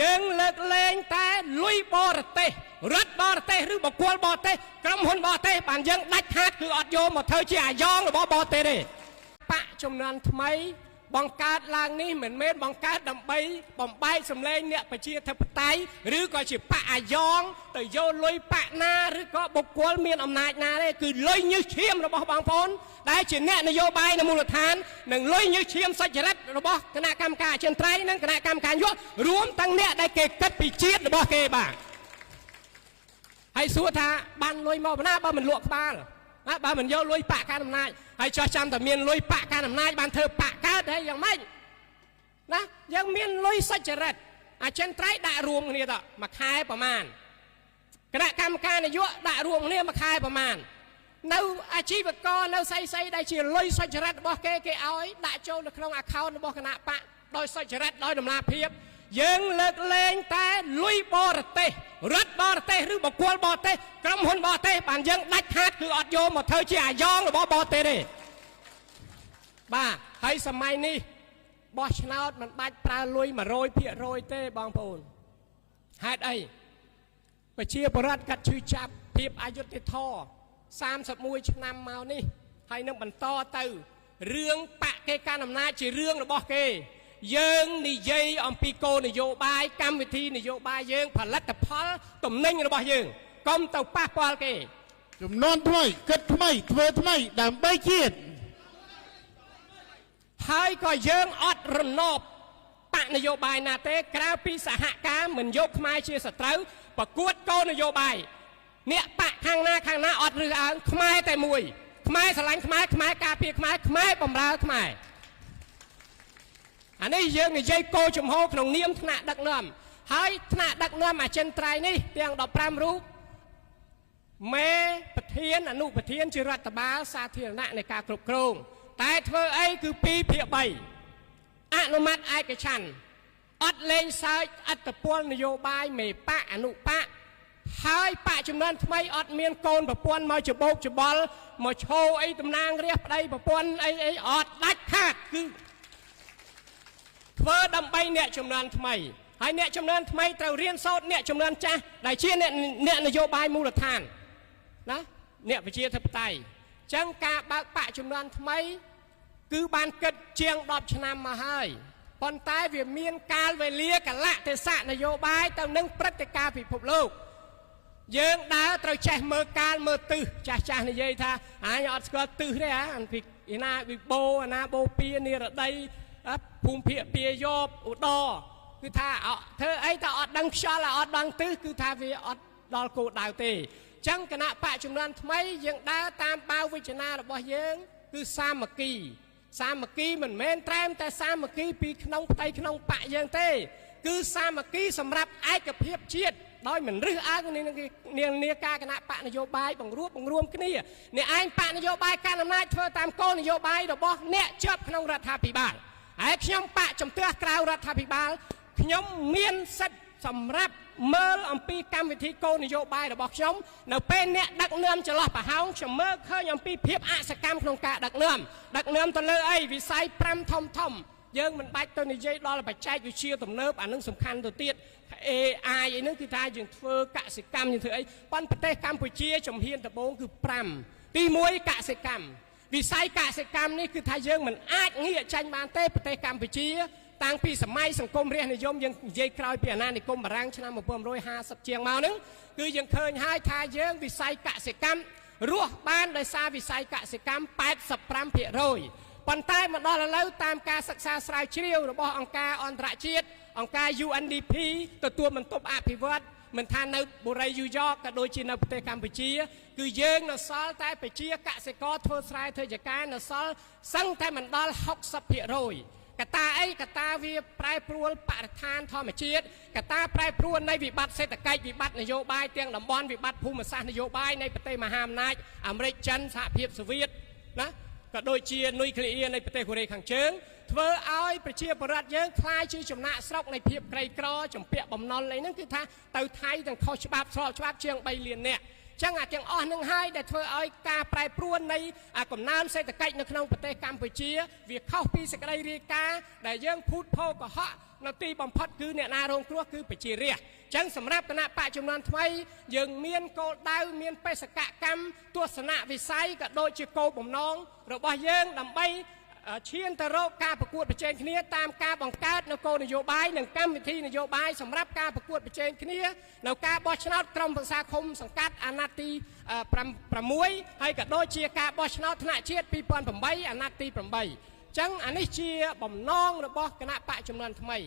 យើងលើកលែងតែលុយបរទេសរដ្ឋបរទេសឬបុគ្គលបរទេសក្រុមហ៊ុនបរទេសបានយើងដាច់ខាតគឺអត់យកមកធ្វើជាអាយ៉ងរបស់បរទេសទេបកចំនួនថ្មីបង្កើតឡើងនេះមិនមែនបង្កើតដើម្បីបំបែកសម្លេងអ្នកប្រជាធិបតេយ្យឬក៏ជាបកអាយ៉ងទៅយកលុយបកណាឬក៏បុគ្គលមានអំណាចណាទេគឺលុយញើសឈាមរបស់បងប្អូនដែលជាអ្នកនយោបាយនៅមូលដ្ឋាននិងលុយញើសឈាមសុចរិតរបស់គណៈកម្មការអចិន្ត្រៃយ៍និងគណៈកម្មការយុវរួមទាំងអ្នកដែលគេគិតពីជាតិរបស់គេបាទហើយសួរថាបានលុយមកពីណាបើមិនលក់ក្បាលបើមិនយកលុយបកកាន់អំណាចហើយចោះចាំតែមានលុយបកកាន់អំណាចបានធ្វើបកកើតហើយយ៉ាងម៉េចណាយើងមានលុយសុចរិតអចិន្ត្រៃយ៍ដាក់រួមគ្នាតមួយខែប្រមាណគណៈកម្មការនយោបាយដាក់រួមគ្នាមួយខែប្រមាណនៅអាជីវករនៅស្អីដែលជាលុយសុចរិតរបស់គេឲ្យដាក់ចូលនៅក្នុង account របស់គណៈបកដោយសុចរិតដោយតម្លាភាពយើងលើកលែងតែលុយបរទេសរដ្ឋបរទេសឬបុគ្គលបរទេសក្រុមហ៊ុនបរទេសបានយើងដាច់ខាតគឺអត់យកមកធ្វើជាអាយ៉ងរបស់បរទេសទេបាទហើយសម័យនេះបោះឆ្នោតមិនបាច់ប្រើលុយ 100% ទេបងប្អូនហេតុអីប្រជាពលរដ្ឋកាត់ឈឺចាប់ភាពអយុត្តិធម៌31ឆ្នាំមកនេះហើយនឹងបន្តទៅរឿងបកគេកាន់អំណាចជារឿងរបស់គេយើងនិយាយអំពីគោលនយោបាយកម្មវិធីនយោបាយយើងផលិតផលទំនិញរបស់យើងកុំទៅប៉ះពាល់គេចំនួនថ្មីគិតថ្មីធ្វើថ្មីដើម្បីជាតិហើយក៏យើងអត់រណបបកនយោបាយណាទេក្រៅពីសហការមិនយកខ្មែរជាសត្រូវប្រកួតគោលនយោបាយអ្នកបកខាងណាអត់រើសអើងខ្មែរតែមួយខ្មែរស្រឡាញ់ខ្មែរខ្មែរការពារខ្មែរខ្មែរបម្រើខ្មែរអានេះយើងនិយាយគោលជំហរក្នុងនាមថ្នាក់ដឹកនាំហើយថ្នាក់ដឹកនាំអចិន្ត្រៃយ៍នេះទាំង15រូបមេប្រធានអនុប្រធានជារដ្ឋបាលសាធារណៈនៃការគ្រប់គ្រងតែធ្វើអីគឺ2/3អនុម័តឯកច្ឆន្ទអត់លេងសើចអត្តពលនយោបាយមេបកអនុបកហើយបកចំនួនថ្មីអត់មានកូនប្រពន្ធមកច្បោកច្បល់មកឈោអីតំណាងរាស្ត្រប្តីប្រពន្ធអីអត់ដាច់ខាតគឺធ្វើដើម្បីអ្នកចំនួនថ្មីហើយអ្នកចំនួនថ្មីត្រូវរៀនសូត្រអ្នកចំនួនចាស់ដែលជាអ្នកនយោបាយមូលដ្ឋានណាអ្នកប្រជាធិបតេយ្យចឹងការបើកបកចំនួនថ្មីគឺបានគិតជាង10ឆ្នាំមកហើយប៉ុន្តែវាមានកាលវេលាកលៈទេសៈនយោបាយទៅនឹងព្រឹត្តិការណ៍ពិភពលោកយើងដើរត្រូវចេះមើលកាលមើលទិសចាស់និយាយថាអញអត់ស្គាល់ទិសទេអាពីឯណាវិបោអាណាបូព៌ានិរដីភូមិភាគពាយោបឧត្តរគឺថាធ្វើអីតែអត់ដឹងខ្យល់អត់ដឹងទិសគឺថាវាអត់ដល់គោលដៅទេចឹងគណៈបកចំនួនថ្មីយើងដើរតាមបាវវិជ្ជារបស់យើងគឺសាមគ្គីមិនមែនត្រែមតែសាមគ្គីពីក្នុងផ្ទៃក្នុងបកយើងទេគឺសាមគ្គីសម្រាប់ឯកភាពជាតិដោយមិនរើសអើងនាការគណៈបកនយោបាយបង្រួមគ្នាអ្នកឯងបកនយោបាយកាន់អំណាចធ្វើតាមគោលនយោបាយរបស់អ្នកជាប់ក្នុងរដ្ឋាភិបាលហើយខ្ញុំបកជំទាស់ក្រៅរដ្ឋាភិបាលខ្ញុំមានសិទ្ធិសម្រាប់មើលអំពីកម្មវិធីគោលនយោបាយរបស់ខ្ញុំនៅពេលអ្នកដឹកនាំចន្លោះប្រហោងខ្ញុំមើលឃើញអំពីភាពអសកម្មក្នុងការដឹកនាំទៅលើអីវិស័យ5ធំយើងមិនបាច់ទៅនិយាយដល់បច្ចេកវិទ្យាទំនើបអានឹងសំខាន់ទៅទៀត AI អីហ្នឹងគឺថាយើងធ្វើកសិកម្មយើងធ្វើអីប៉ុន្តែប្រទេសកម្ពុជាជំហានដំបូងគឺ5ទី1កសិកម្មវិស័យកសិកម្មនេះគឺថាយើងមិនអាចងាកចាញ់បានទេប្រទេសកម្ពុជាតាំងពីសម័យសង្គមរាស្ត្រនិយមយើងនិយាយក្រោយពីអាណានិគមបារាំងឆ្នាំ1950ជាងមកហ្នឹងគឺយើងឃើញហើយថាយើងវិស័យកសិកម្មរស់បានដោយសារវិស័យកសិកម្ម 85% ប៉ុន្តែមកដល់ឥឡូវតាមការសិក្សាស្រាវជ្រាវរបស់អង្គការអន្តរជាតិអង្គការ UNDP ទទួលបន្ទុកអភិវឌ្ឍមិនថានៅបូរីយូយ៉កក៏ដូចជានៅប្រទេសកម្ពុជាគឺយើងនៅសល់តែប្រជាកសិករធ្វើស្រែធ្វើចការនៅសល់សឹងតែមិនដល់ 60% កត្តាអីកត្តាវាប្រែប្រួលបរិស្ថានធម្មជាតិកត្តាប្រែប្រួលនៃវិបត្តិសេដ្ឋកិច្ចវិបត្តិនយោបាយទាំងតំបន់វិបត្តិភូមិសាស្ត្រនយោបាយនៃប្រទេសមហាអំណាចអាមេរិកចិនសហភាពសូវៀតណាក៏ដូចជានុយក្លេអ៊ែរនៃប្រទេសកូរ៉េខាងជើងធ្វើឲ្យប្រជាពលរដ្ឋយើងខ្លាចជាចំណាក់ស្រុកនៃភាពក្រីក្រចំពាក់បំណុលអីហ្នឹងគឺថាទៅថៃទាំងខុសច្បាប់ស្របច្បាប់ជាង3លាននាក់ចឹងអាទាំងអស់នឹងហើយដែលធ្វើឲ្យការប្រែប្រួលនៃកំណើនសេដ្ឋកិច្ចនៅក្នុងប្រទេសកម្ពុជាវាខុសពីសេចក្តីរាយការណ៍ដែលយើងភូតភរកុហក នៅទីបំផុតគឺអ្នកណារងគ្រោះគឺប្រជារាស្ត្រចឹងសម្រាប់គណៈបកចំនួនថ្មីយើងមានគោលដៅមានបេសកកម្មទស្សនវិស័យក៏ដូចជាគោលបំណងរបស់យើងដើម្បីឈានទៅរកការប្រកួតប្រជែងគ្នាតាមការបង្កើតនៅគោលនយោបាយនិងកម្មវិធីនយោបាយសម្រាប់ការប្រកួតប្រជែងគ្នានៅការបោះឆ្នោតក្រុមប្រឹក្សាឃុំសង្កាត់អាណត្តិទី6ហើយក៏ដូចជាការបោះឆ្នោតថ្នាក់ជាតិ2008អាណត្តិទី8ចឹងអានេះជាបំណងរបស់គណៈបកចំនួនថ្មី